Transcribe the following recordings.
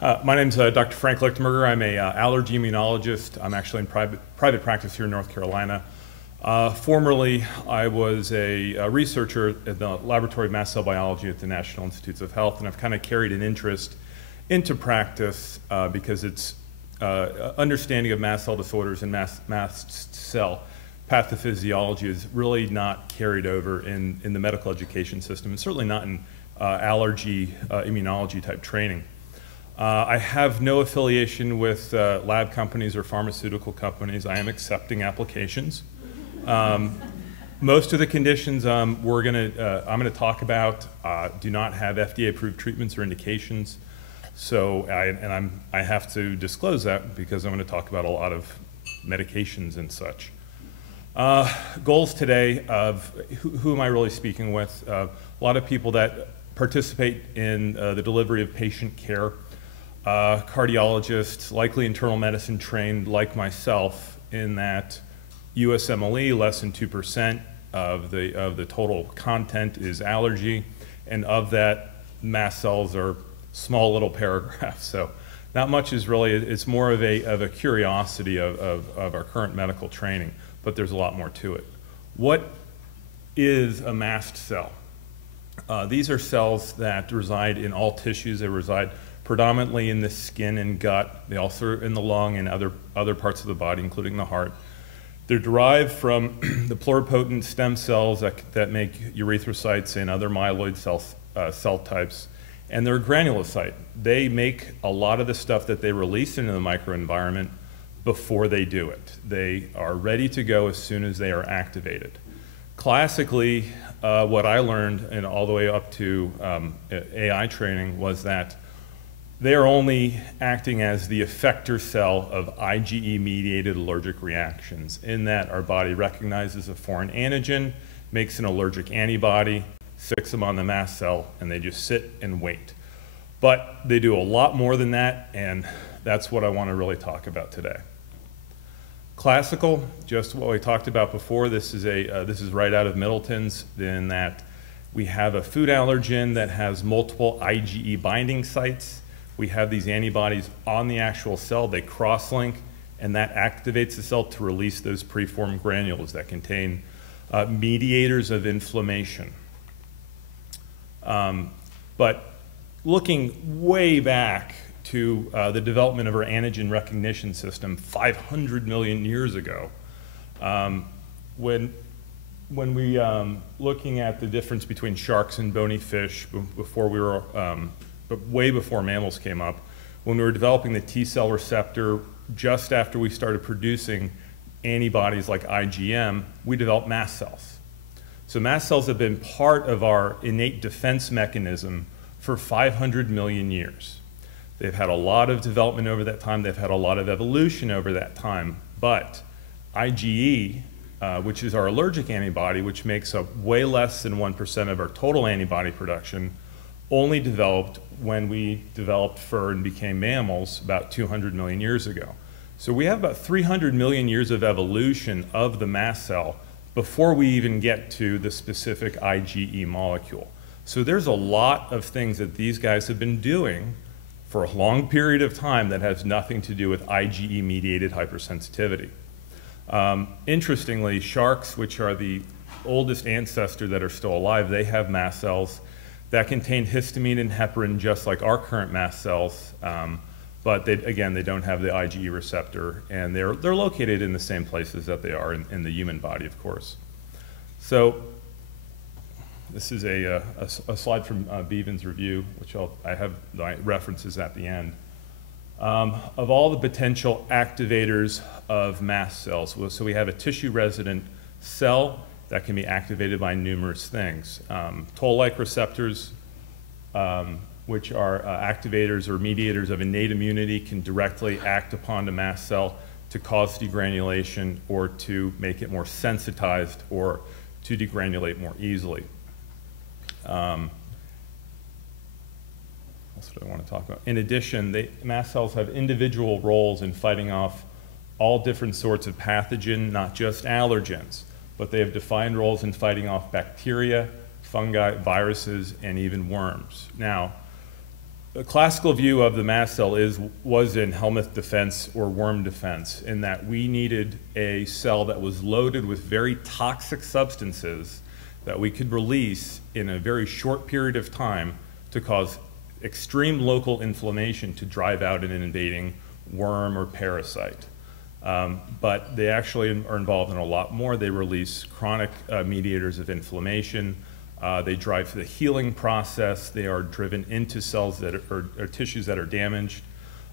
My name's Dr. Frank Lichtenberger. I'm a allergy immunologist. I'm actually in private practice here in North Carolina. Formerly, I was a researcher at the Laboratory of Mast Cell Biology at the National Institutes of Health, and I've kind of carried an interest into practice because it's understanding of mast cell disorders and mast cell pathophysiology is really not carried over in the medical education system, and certainly not in allergy immunology type training. I have no affiliation with lab companies or pharmaceutical companies. I am accepting applications. Most of the conditions I'm going to talk about do not have FDA-approved treatments or indications. So I have to disclose that because I'm going to talk about a lot of medications and such. Goals today of who am I really speaking with? A lot of people that participate in the delivery of patient care. Cardiologists, likely internal medicine trained like myself, in that USMLE, less than 2% of the total content is allergy, and of that, mast cells are small little paragraphs. So not much is really, it's more of a curiosity of our current medical training, but there's a lot more to it. What is a mast cell? These are cells that reside in all tissues. They reside predominantly in the skin and gut. They also are in the lung and other parts of the body, including the heart. They're derived from the pluripotent stem cells that make erythrocytes and other myeloid cell types, and they're granulocyte. They make a lot of the stuff that they release into the microenvironment before they do it. They are ready to go as soon as they are activated. Classically, what I learned, and all the way up to AI training, was that they are only acting as the effector cell of IgE-mediated allergic reactions, in that our body recognizes a foreign antigen, makes an allergic antibody, sticks them on the mast cell, and they just sit and wait. But they do a lot more than that, and that's what I want to really talk about today. Classical, just what we talked about before. This is right out of Middleton's, in that we have a food allergen that has multiple IgE binding sites. We have these antibodies on the actual cell. They cross-link, and that activates the cell to release those preformed granules that contain mediators of inflammation. But looking way back to the development of our antigen recognition system 500 million years ago, when we looking at the difference between sharks and bony fish before we were but way before mammals came up, when we were developing the T-cell receptor, just after we started producing antibodies like IgM, we developed mast cells. So mast cells have been part of our innate defense mechanism for 500 million years. They've had a lot of development over that time. They've had a lot of evolution over that time. But IgE, which is our allergic antibody, which makes up way less than 1% of our total antibody production, only developed when we developed fur and became mammals about 200 million years ago. So we have about 300 million years of evolution of the mast cell before we even get to the specific IgE molecule. So there's a lot of things that these guys have been doing for a long period of time that has nothing to do with IgE-mediated hypersensitivity. Interestingly, sharks, which are the oldest ancestor that are still alive, they have mast cells that contain histamine and heparin just like our current mast cells, but again, they don't have the IgE receptor, and they're located in the same places that they are in the human body, of course. So this is a slide from Bevan's review, which I have the references at the end. Of all the potential activators of mast cells, so we have a tissue-resident cell that can be activated by numerous things. Toll-like receptors, which are activators or mediators of innate immunity, can directly act upon the mast cell to cause degranulation or to make it more sensitized or to degranulate more easily. What else do I want to talk about? In addition, mast cells have individual roles in fighting off all different sorts of pathogen, not just allergens, but they have defined roles in fighting off bacteria, fungi, viruses, and even worms. Now, the classical view of the mast cell was in helminth defense or worm defense, in that we needed a cell that was loaded with very toxic substances that we could release in a very short period of time to cause extreme local inflammation to drive out an invading worm or parasite. But they actually are involved in a lot more. They release chronic mediators of inflammation. They drive the healing process. They are driven into cells that or tissues that are damaged.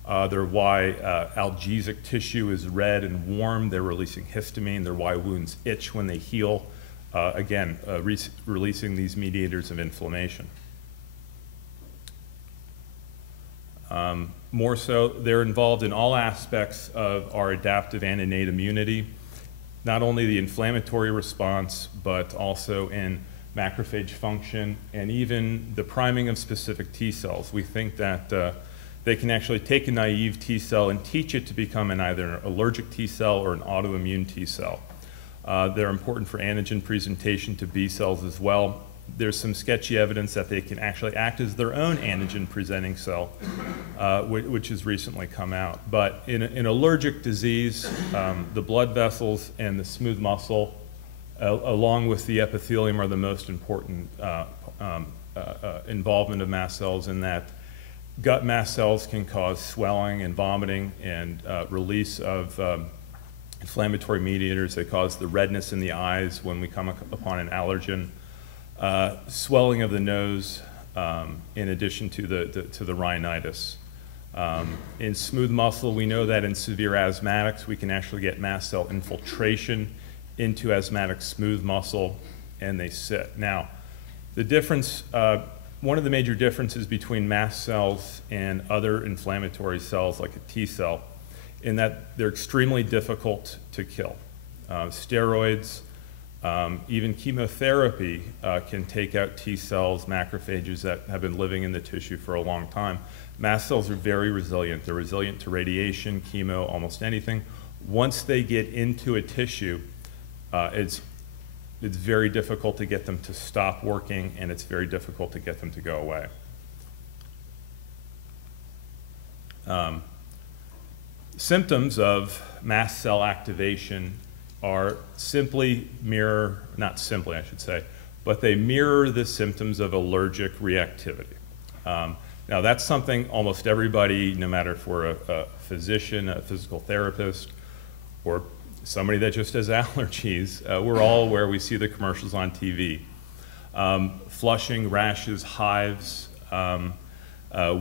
They're why algesic tissue is red and warm. They're releasing histamine. They're why wounds itch when they heal. Again, releasing these mediators of inflammation. More so, they're involved in all aspects of our adaptive and innate immunity, not only the inflammatory response, but also in macrophage function and even the priming of specific T cells. We think that they can actually take a naive T cell and teach it to become either an allergic T cell or an autoimmune T cell. They're important for antigen presentation to B cells as well. There's some sketchy evidence that they can actually act as their own antigen presenting cell, which has recently come out. But in allergic disease, the blood vessels and the smooth muscle, along with the epithelium, are the most important involvement of mast cells, in that gut mast cells can cause swelling and vomiting and release of inflammatory mediators. They cause the redness in the eyes when we come upon an allergen. Swelling of the nose, in addition to the rhinitis. In smooth muscle, we know that in severe asthmatics, we can actually get mast cell infiltration into asthmatic smooth muscle, and they sit. Now, the difference, one of the major differences between mast cells and other inflammatory cells, like a T cell, in that they're extremely difficult to kill. Steroids, even chemotherapy can take out T cells, macrophages that have been living in the tissue for a long time. Mast cells are very resilient. They're resilient to radiation, chemo, almost anything. Once they get into a tissue, it's very difficult to get them to stop working, and it's very difficult to get them to go away. Symptoms of mast cell activation are simply not simply, I should say, but they mirror the symptoms of allergic reactivity. Now, that's something almost everybody, no matter if we're a physician, a physical therapist, or somebody that just has allergies, we're all aware. We see the commercials on TV. Flushing, rashes, hives,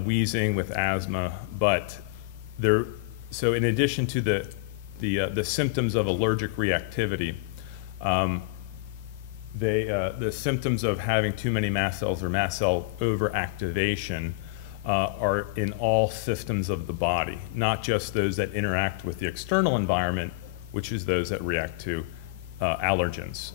wheezing with asthma, but so in addition to the symptoms of allergic reactivity, the symptoms of having too many mast cells or mast cell overactivation are in all systems of the body, not just those that interact with the external environment, which is those that react to allergens.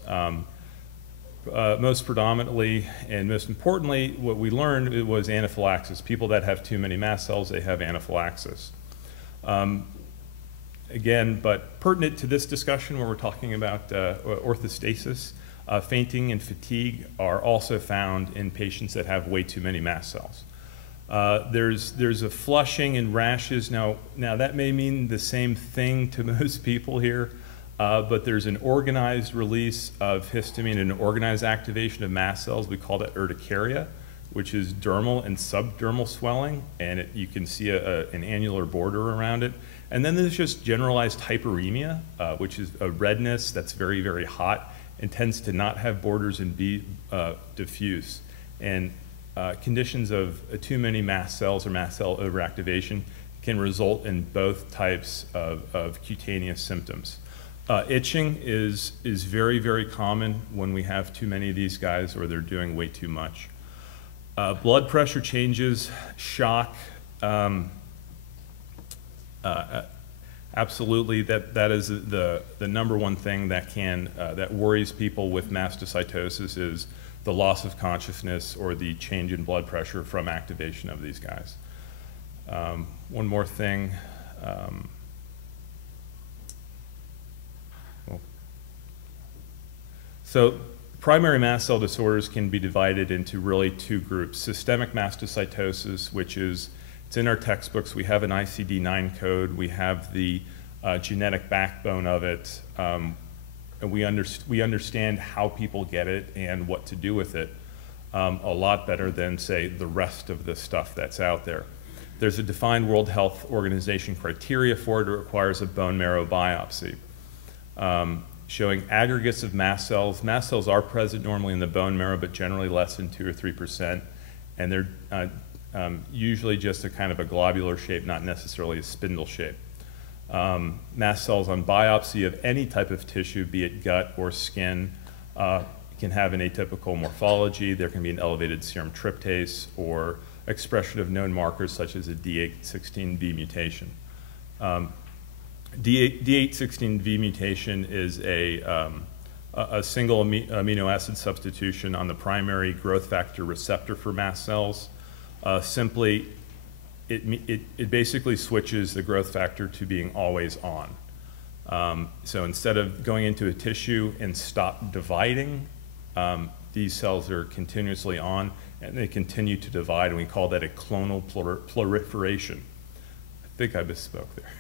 Most predominantly and most importantly, what we learned was anaphylaxis. People that have too many mast cells, they have anaphylaxis. Again, but pertinent to this discussion where we're talking about orthostasis, fainting and fatigue are also found in patients that have way too many mast cells. There's a flushing and rashes. Now that may mean the same thing to most people here, but there's an organized release of histamine and an organized activation of mast cells. We call that urticaria, which is dermal and subdermal swelling, and you can see an annular border around it. And then there's just generalized hyperemia, which is a redness that's very, very hot and tends to not have borders and be diffuse. And conditions of too many mast cells or mast cell overactivation can result in both types of cutaneous symptoms. Itching is very, very common when we have too many of these guys or they're doing way too much. Blood pressure changes, shock, absolutely, that is the number one thing that worries people with mastocytosis is the loss of consciousness or the change in blood pressure from activation of these guys. One more thing. So primary mast cell disorders can be divided into really two groups. Systemic mastocytosis, which is, it's in our textbooks. We have an ICD-9 code. We have the genetic backbone of it. And we understand how people get it and what to do with it a lot better than, say, the rest of the stuff that's out there. There's a defined World Health Organization criteria for it. It requires a bone marrow biopsy. Showing aggregates of mast cells. Mast cells are present normally in the bone marrow, but generally less than 2 or 3%. And they're usually just a kind of a globular shape, not necessarily a spindle shape. Mast cells on biopsy of any type of tissue, be it gut or skin, can have an atypical morphology. There can be an elevated serum tryptase or expression of known markers such as a D816V mutation. D816V mutation is a single amino acid substitution on the primary growth factor receptor for mast cells. Simply, it basically switches the growth factor to being always on. So instead of going into a tissue and stop dividing, these cells are continuously on and they continue to divide, and we call that a clonal proliferation. I think I misspoke there.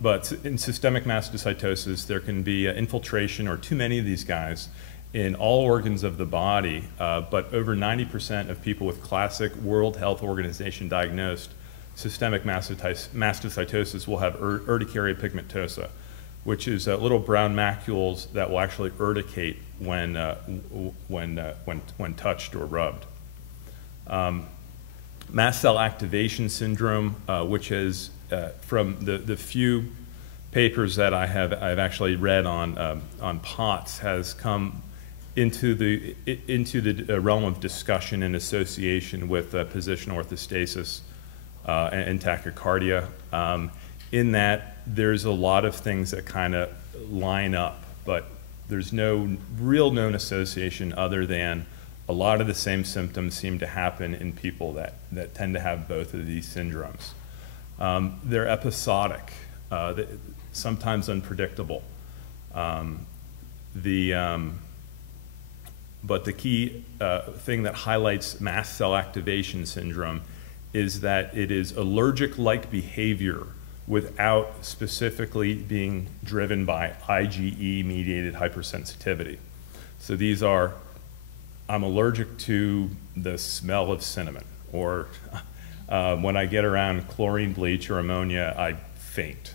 But in systemic mastocytosis, there can be infiltration or too many of these guys in all organs of the body, but over 90% of people with classic World Health Organization diagnosed systemic mastocytosis will have urticaria pigmentosa, which is little brown macules that will actually urticate when touched or rubbed. Mast cell activation syndrome, which is from the few papers that I've actually read on POTS, has come into the realm of discussion and association with position orthostasis and tachycardia. In that, there's a lot of things that kind of line up, but there's no real known association other than a lot of the same symptoms seem to happen in people that tend to have both of these syndromes. They're episodic, sometimes unpredictable. But the key thing that highlights mast cell activation syndrome is that it is allergic-like behavior without specifically being driven by IgE-mediated hypersensitivity. So these are, I'm allergic to the smell of cinnamon, or when I get around chlorine, bleach, or ammonia, I faint.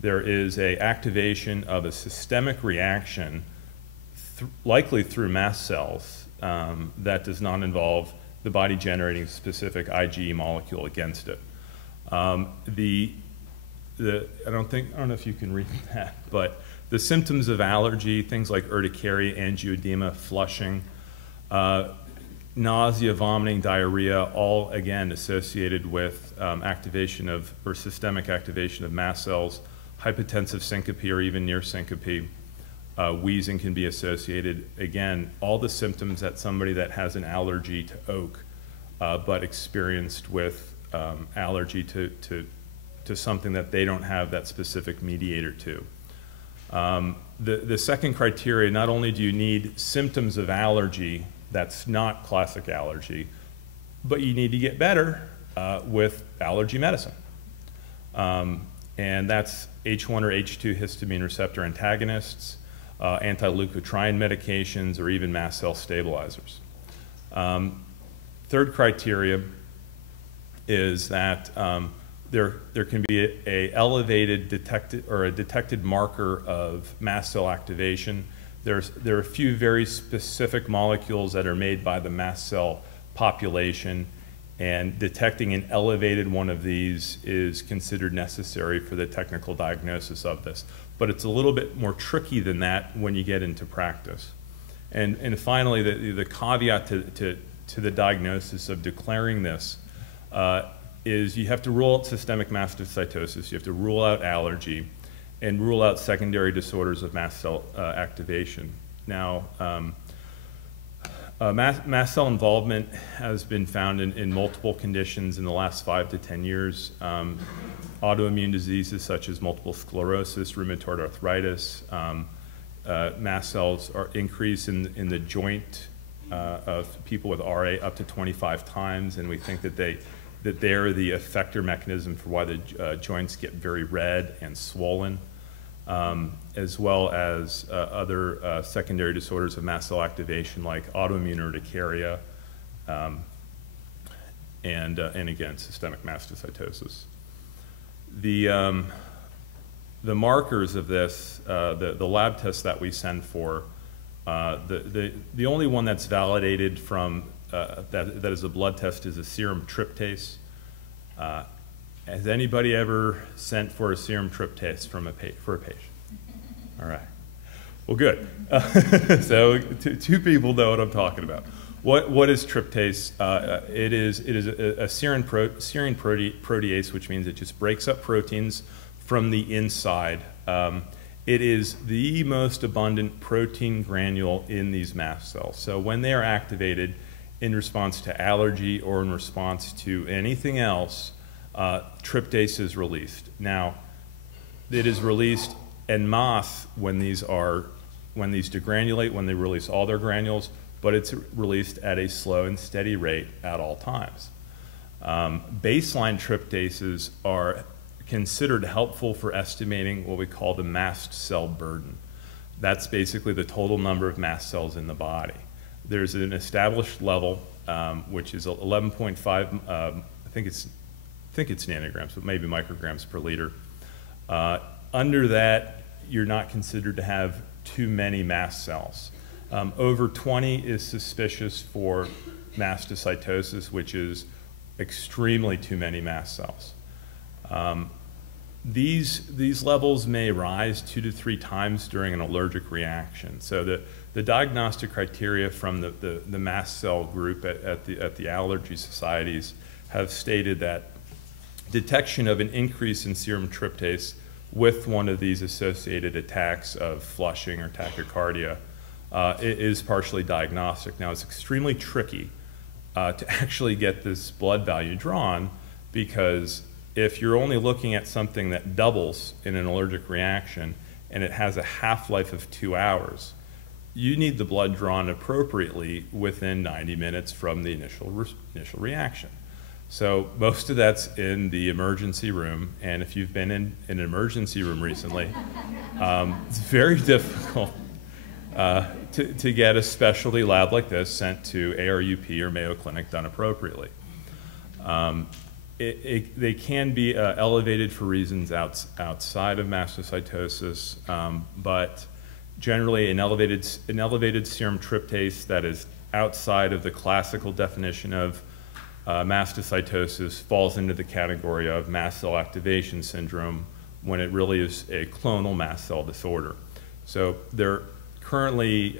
There is an activation of a systemic reaction, likely through mast cells, that does not involve the body generating a specific IgE molecule against it. I don't know if you can read that, but the symptoms of allergy, things like urticaria, angioedema, flushing, nausea, vomiting, diarrhea, all again associated with activation of, or systemic activation of mast cells, hypotensive syncope or even near syncope. Wheezing can be associated. Again, all the symptoms that somebody that has an allergy to oak, but experienced with allergy to something that they don't have that specific mediator to. The second criteria, not only do you need symptoms of allergy that's not classic allergy, but you need to get better with allergy medicine. And that's H1 or H2 histamine receptor antagonists, anti-leukotriene medications, or even mast cell stabilizers. Third criteria is that there can be a elevated detected marker of mast cell activation. There are a few very specific molecules that are made by the mast cell population, and detecting an elevated one of these is considered necessary for the technical diagnosis of this. But it's a little bit more tricky than that when you get into practice. And finally, the caveat to the diagnosis of declaring this is you have to rule out systemic mastocytosis, you have to rule out allergy, and rule out secondary disorders of mast cell activation. Now, mast cell involvement has been found in multiple conditions in the last 5 to 10 years. Autoimmune diseases such as multiple sclerosis, rheumatoid arthritis, mast cells are increase in the joint of people with RA up to 25 times, and we think that they're the effector mechanism for why the joints get very red and swollen, as well as other secondary disorders of mast cell activation like autoimmune urticaria, and again, systemic mastocytosis. The markers of this, the lab tests that we send for, the only one that's validated from that is a blood test is a serum tryptase. Has anybody ever sent for a serum tryptase for a patient? All right. Well, good. So two people know what I'm talking about. What is tryptase? It is a serine protease, which means it just breaks up proteins from the inside. It is the most abundant protein granule in these mast cells. So when they are activated in response to allergy or in response to anything else, tryptase is released. Now, it is released en masse when these degranulate, when they release all their granules, but it's released at a slow and steady rate at all times. Baseline tryptases are considered helpful for estimating what we call the mast cell burden. That's basically the total number of mast cells in the body. There's an established level, which is 11.5, I think it's nanograms, but maybe micrograms per liter. Under that, you're not considered to have too many mast cells. Over 20 is suspicious for mastocytosis, which is extremely too many mast cells. These levels may rise 2 to 3 times during an allergic reaction. So the diagnostic criteria from the mast cell group at the allergy societies have stated that detection of an increase in serum tryptase with one of these associated attacks of flushing or tachycardia is partially diagnostic. Now, it's extremely tricky to actually get this blood value drawn, because if you're only looking at something that doubles in an allergic reaction and it has a half-life of 2 hours, you need the blood drawn appropriately within 90 minutes from the initial reaction. So most of that's in the emergency room, and if you've been in an emergency room recently, it's very difficult to get a specialty lab like this sent to ARUP or Mayo Clinic done appropriately. They can be elevated for reasons outside of mastocytosis, but generally an elevated serum tryptase that is outside of the classical definition of mastocytosis falls into the category of mast cell activation syndrome, when it really is a clonal mast cell disorder. So they're currently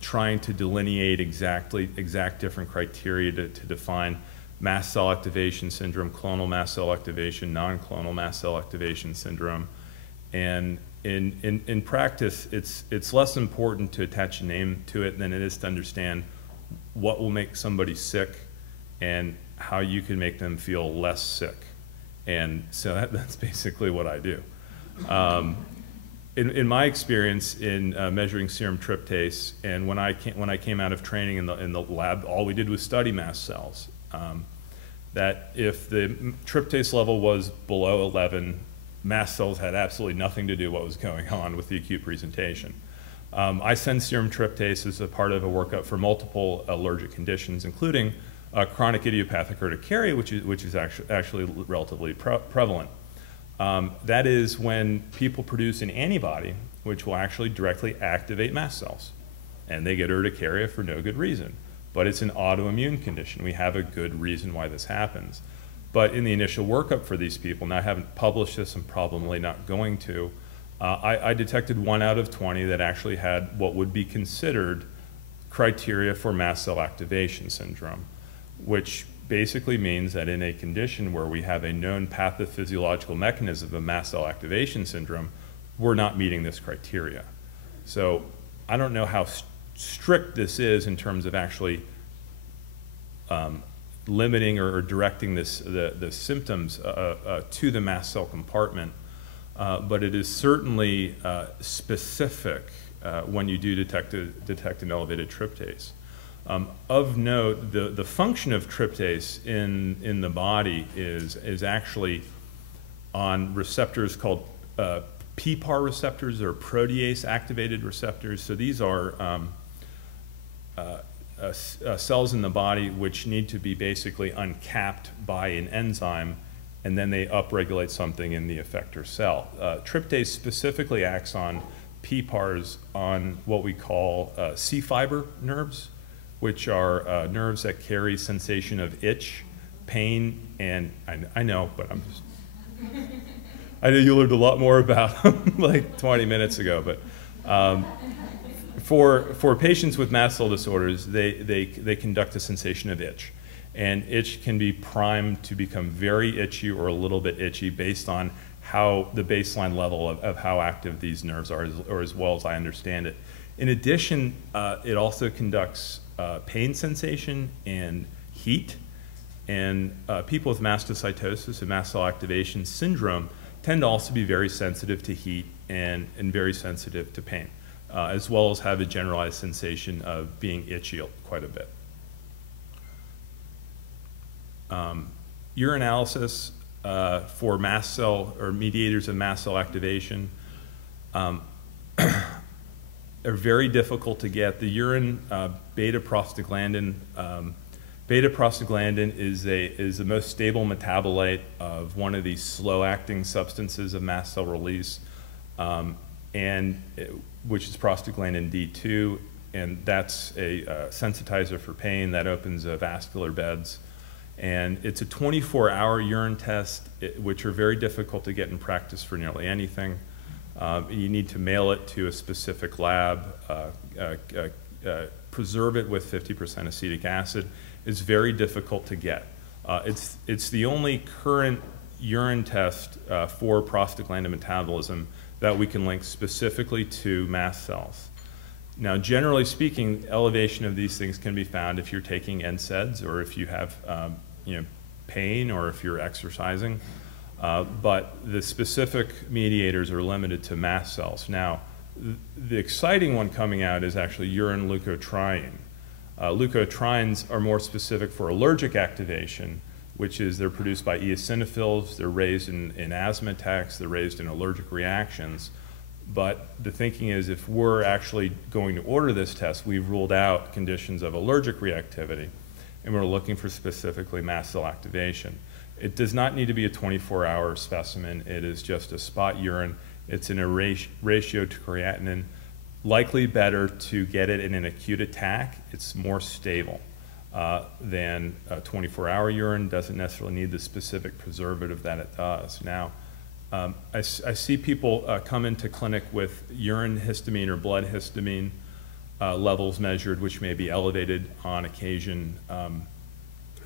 trying to delineate exact different criteria to define mast cell activation syndrome, clonal mast cell activation, non-clonal mast cell activation syndrome. And in practice, it's less important to attach a name to it than it is to understand what will make somebody sick and how you can make them feel less sick. And so that's basically what I do. In my experience in measuring serum tryptase, and when I came out of training in the lab, all we did was study mast cells. That if the tryptase level was below 11, mast cells had absolutely nothing to do what was going on with the acute presentation. I send serum tryptase as a part of a workup for multiple allergic conditions, including chronic idiopathic urticaria, which is actually relatively prevalent. That is when people produce an antibody which will actually directly activate mast cells, and they get urticaria for no good reason. But it's an autoimmune condition. We have a good reason why this happens. But in the initial workup for these people, and I haven't published this, I'm probably not going to, I detected 1 out of 20 that actually had what would be considered criteria for mast cell activation syndrome, which basically means that in a condition where we have a known pathophysiological mechanism of mast cell activation syndrome, we're not meeting this criteria. So I don't know how strict this is in terms of actually limiting or directing the symptoms to the mast cell compartment, but it is certainly specific when you do detect an elevated tryptase. Of note, the function of tryptase in the body is actually on receptors called PPAR receptors, or protease activated receptors. So these are cells in the body which need to be basically uncapped by an enzyme, and then they upregulate something in the effector cell. Tryptase specifically acts on PPARs on what we call C-fiber nerves, which are nerves that carry sensation of itch, pain, and I know, but I'm just, I know you learned a lot more about them like 20 minutes ago, but for patients with mast cell disorders, they conduct a sensation of itch. And itch can be primed to become very itchy or a little bit itchy based on how the baseline level of how active these nerves are, or as well as I understand it. In addition, it also conducts pain sensation and heat. And people with mastocytosis and mast cell activation syndrome tend to also be very sensitive to heat and very sensitive to pain, as well as have a generalized sensation of being itchy quite a bit. Urinalysis for mast cell or mediators of mast cell activation are very difficult to get. The urine beta-prostaglandin is the most stable metabolite of one of these slow-acting substances of mast cell release, which is prostaglandin D2, and that's a sensitizer for pain that opens vascular beds. And it's a 24-hour urine test, which are very difficult to get in practice for nearly anything. You need to mail it to a specific lab, preserve it with 50% acetic acid. It's very difficult to get. It's the only current urine test for prostaglandin metabolism that we can link specifically to mast cells. Now, generally speaking, elevation of these things can be found if you're taking NSAIDs or if you have pain or if you're exercising, but the specific mediators are limited to mast cells. Now, the exciting one coming out is actually urine leukotriene. Leukotrienes are more specific for allergic activation, which is they're produced by eosinophils, they're raised in asthma attacks, they're raised in allergic reactions. But the thinking is if we're actually going to order this test, we've ruled out conditions of allergic reactivity, and we're looking for specifically mast cell activation. It does not need to be a 24-hour specimen. It is just a spot urine. It's in a ratio to creatinine. Likely better to get it in an acute attack. It's more stable than a 24-hour urine. Doesn't necessarily need the specific preservative that it does. Now, I see people come into clinic with urine histamine or blood histamine levels measured, which may be elevated on occasion.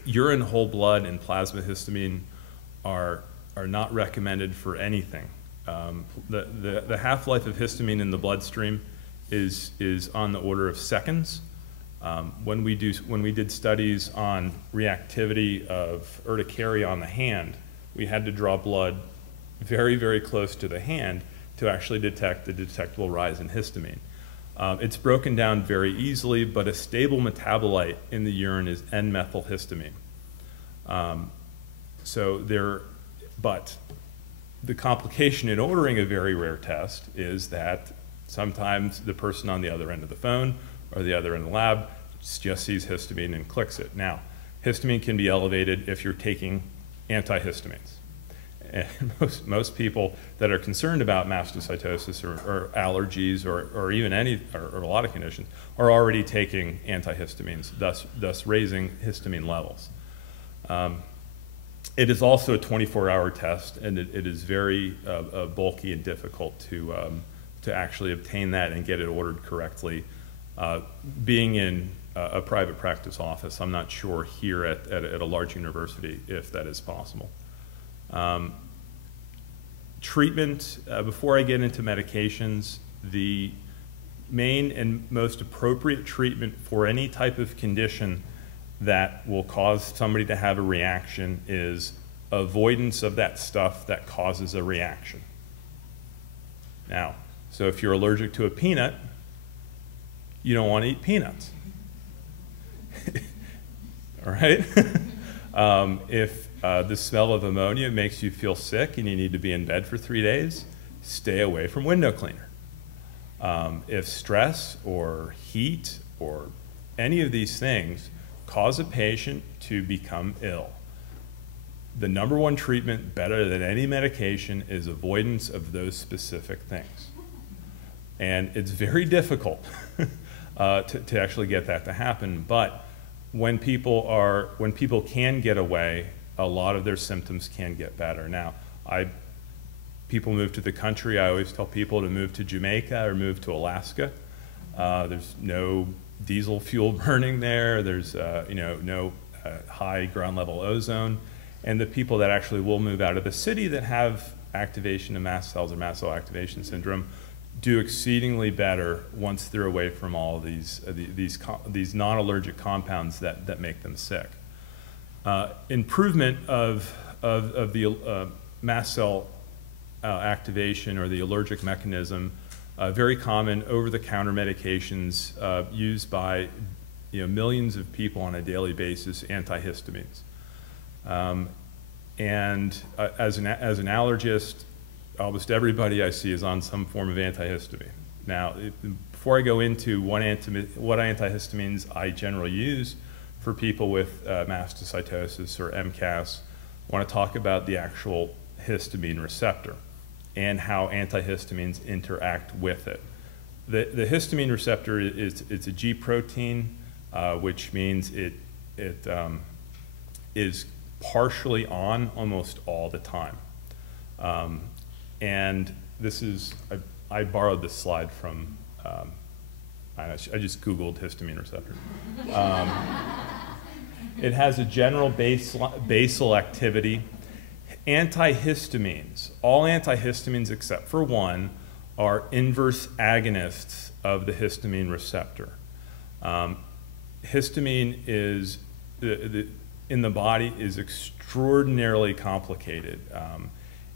Urine whole blood and plasma histamine are not recommended for anything. The half-life of histamine in the bloodstream is on the order of seconds. When we did studies on reactivity of urticaria on the hand, we had to draw blood very, very close to the hand to actually detect the detectable rise in histamine. It's broken down very easily, but a stable metabolite in the urine is N-methylhistamine. But the complication in ordering a very rare test is that sometimes the person on the other end of the phone or the other end of the lab just sees histamine and clicks it. Now, histamine can be elevated if you're taking antihistamines. And most people that are concerned about mastocytosis or allergies or even or a lot of conditions are already taking antihistamines, thus raising histamine levels. It is also a 24-hour test, and it is very bulky and difficult to actually obtain that and get it ordered correctly. Being in a private practice office, I'm not sure here at a large university if that is possible. Treatment, before I get into medications, the main and most appropriate treatment for any type of condition that will cause somebody to have a reaction is avoidance of that stuff that causes a reaction. Now, so if you're allergic to a peanut, you don't want to eat peanuts. All right? If the smell of ammonia makes you feel sick and you need to be in bed for 3 days, stay away from window cleaner. If stress or heat or any of these things cause a patient to become ill, the #1 treatment, better than any medication, is avoidance of those specific things. And it's very difficult to actually get that to happen. But when people can get away, a lot of their symptoms can get better. Now, people move to the country. I always tell people to move to Jamaica or move to Alaska. There's no diesel fuel burning there. There's no high ground level ozone. And the people that actually will move out of the city that have activation of mast cells or mast cell activation syndrome do exceedingly better once they're away from all of these non-allergic compounds that make them sick. Improvement of the mast cell activation or the allergic mechanism, very common over-the-counter medications used by millions of people on a daily basis, antihistamines. As an allergist, almost everybody I see is on some form of antihistamine. Now, before I go into what antihistamines I generally use for people with mastocytosis or MCAS, I want to talk about the actual histamine receptor and how antihistamines interact with it. The histamine receptor it's a G protein, which means it is partially on almost all the time. And this is, I borrowed this slide from, I just Googled histamine receptor. It has a general basal activity. Antihistamines, all antihistamines except for one, are inverse agonists of the histamine receptor. Histamine is, in the body, is extraordinarily complicated.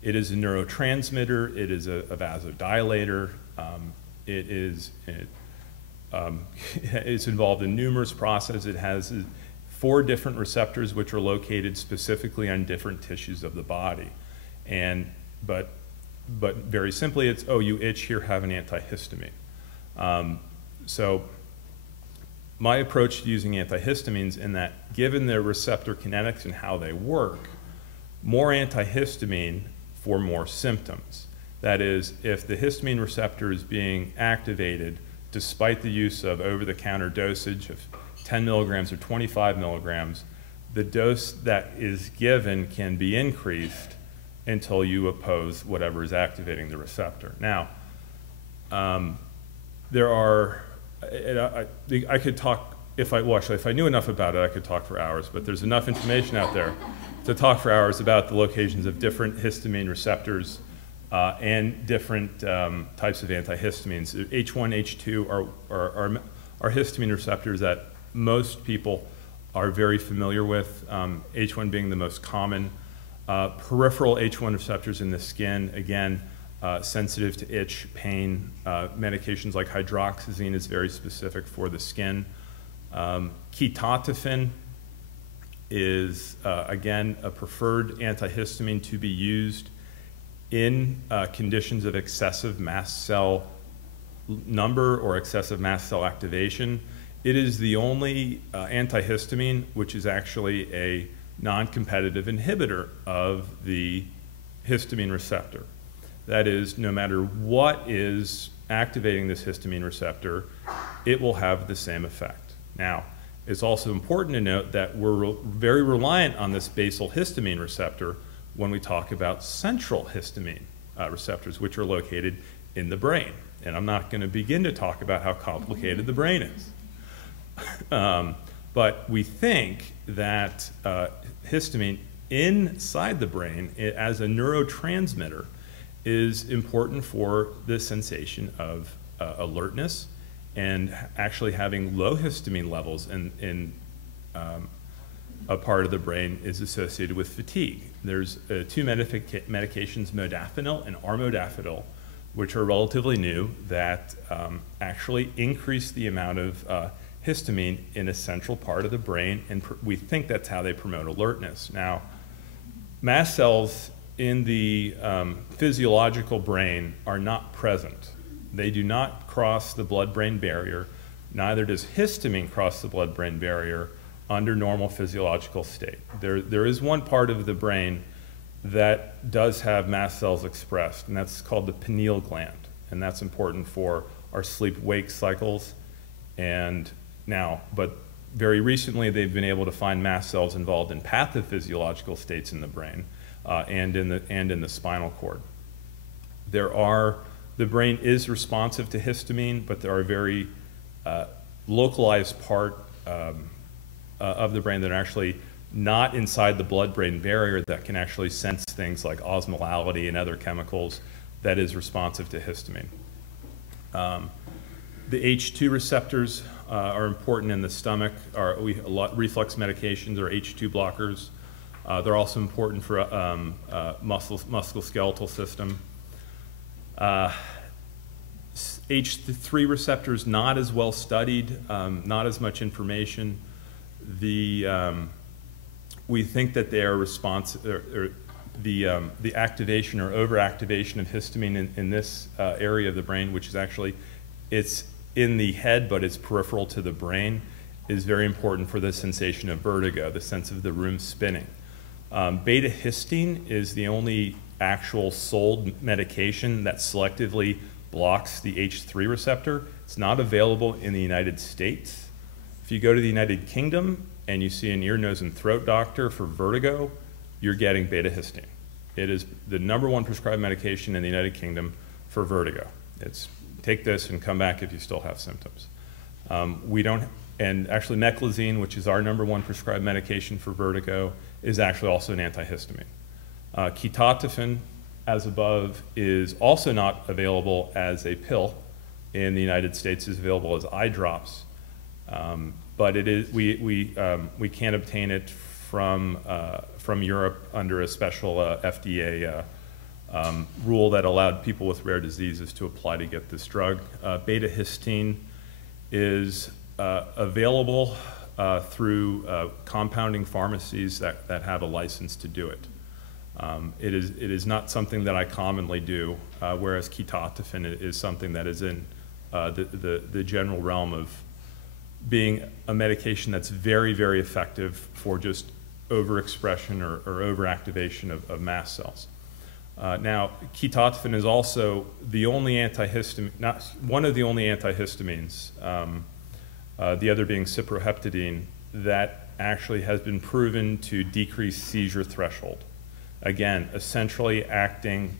It is a neurotransmitter, it is a vasodilator, it's involved in numerous processes. It has 4 different receptors which are located specifically on different tissues of the body. But very simply, it's, oh, you itch, here, have an antihistamine. So my approach to using antihistamines in that, given their receptor kinetics and how they work, more antihistamine for more symptoms. That is, if the histamine receptor is being activated despite the use of over-the-counter dosage of 10 milligrams or 25 milligrams, the dose that is given can be increased until you oppose whatever is activating the receptor. Now, there are, I could talk, if I knew enough about it, I could talk for hours, but there's enough information out there to talk for hours about the locations of different histamine receptors and different types of antihistamines. H1, H2 are histamine receptors that most people are very familiar with, H1 being the most common. Peripheral H1 receptors in the skin, again, sensitive to itch, pain. Medications like hydroxyzine is very specific for the skin. Ketotifen is, again, a preferred antihistamine to be used in conditions of excessive mast cell number or excessive mast cell activation. It is the only antihistamine which is actually a non-competitive inhibitor of the histamine receptor. That is, no matter what is activating this histamine receptor, it will have the same effect. Now, it's also important to note that we're very reliant on this basal histamine receptor when we talk about central histamine receptors, which are located in the brain. And I'm not going to begin to talk about how complicated the brain is. But we think that histamine inside the brain as a neurotransmitter is important for the sensation of alertness, and actually having low histamine levels in a part of the brain is associated with fatigue. There's 2 medications, modafinil and armodafinil, which are relatively new, that actually increase the amount of histamine in a central part of the brain, and we think that's how they promote alertness. Now, mast cells in the physiological brain are not present. They do not cross the blood-brain barrier. Neither does histamine cross the blood-brain barrier under normal physiological state. There is one part of the brain that does have mast cells expressed, and that's called the pineal gland, and that's important for our sleep-wake cycles. And now, but very recently, they've been able to find mast cells involved in pathophysiological states in the brain and in the spinal cord. The brain is responsive to histamine, but there are very localized part of the brain that are actually not inside the blood-brain barrier that can actually sense things like osmolality and other chemicals that is responsive to histamine. The H2 receptors are important in the stomach. Reflux medications are H2 blockers. They're also important for musculoskeletal system. H3 receptors not as well studied, not as much information. We think that they are the activation or overactivation of histamine in this area of the brain, which is actually, it's in the head, but it's peripheral to the brain, is very important for the sensation of vertigo, the sense of the room spinning. Beta histine is the only actual sold medication that selectively blocks the H3 receptor. It's not available in the United States. If you go to the United Kingdom and you see an ear, nose, and throat doctor for vertigo, you're getting beta histine. It is the #1 prescribed medication in the United Kingdom for vertigo. It's take this and come back if you still have symptoms. And actually meclizine, which is our #1 prescribed medication for vertigo, is actually also an antihistamine. Ketotifen, as above, is also not available as a pill in the United States. Is available as eye drops, but it is we can obtain it from Europe under a special FDA rule that allowed people with rare diseases to apply to get this drug. Beta histine is available through compounding pharmacies that have a license to do it. It is not something that I commonly do, whereas ketotifen is something that is in the general realm of being a medication that's very, very effective for just overexpression or overactivation of mast cells. Now, ketotifen is also the only antihistamine, not one of the only antihistamines, the other being cyproheptadine, that actually has been proven to decrease seizure threshold. Again, a centrally acting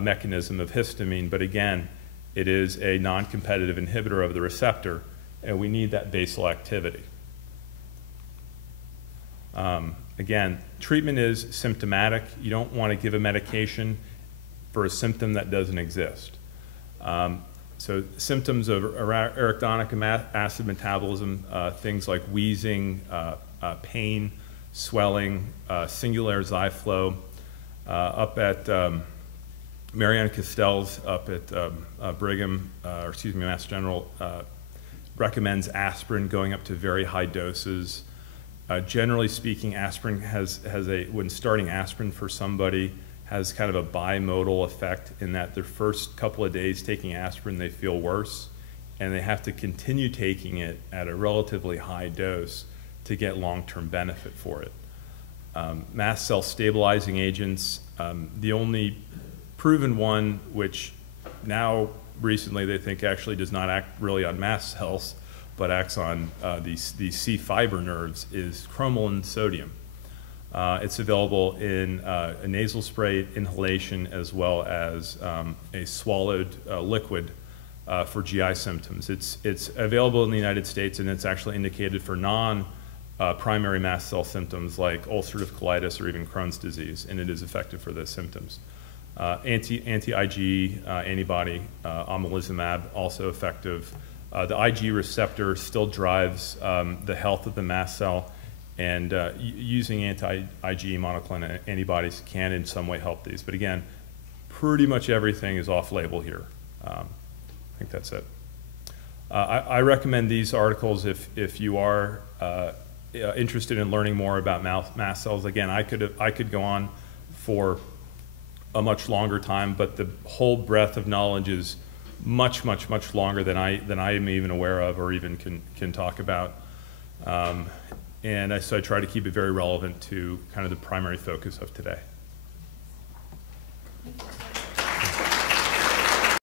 mechanism of histamine, but again, it is a non-competitive inhibitor of the receptor, and we need that basal activity. Again, treatment is symptomatic. You don't want to give a medication for a symptom that doesn't exist. So symptoms of arachidonic acid metabolism, things like wheezing, pain, swelling, singular Zyflow. Up at Marianne Castells up at Brigham, Mass General, recommends aspirin going up to very high doses. Generally speaking, aspirin when starting aspirin for somebody, has kind of a bimodal effect in that their first couple of days taking aspirin, they feel worse, and they have to continue taking it at a relatively high dose to get long-term benefit for it. Mast cell stabilizing agents, the only proven one, which now recently they think actually does not act really on mast cells, but acts on these C fiber nerves, is cromolyn sodium. It's available in a nasal spray, inhalation, as well as a swallowed liquid for GI symptoms. It's available in the United States, and it's actually indicated for primary mast cell symptoms like ulcerative colitis or even Crohn's disease, and it is effective for those symptoms. Anti-IgE antibody, omalizumab, also effective. The Ig receptor still drives the health of the mast cell, and using anti-IgE monoclonal antibodies can in some way help these. But again, pretty much everything is off-label here. I think that's it. I recommend these articles if you are interested in learning more about mast cells. Again, I could go on for a much longer time, but the whole breadth of knowledge is much longer than I am even aware of or even can talk about. So I try to keep it very relevant to kind of the primary focus of today.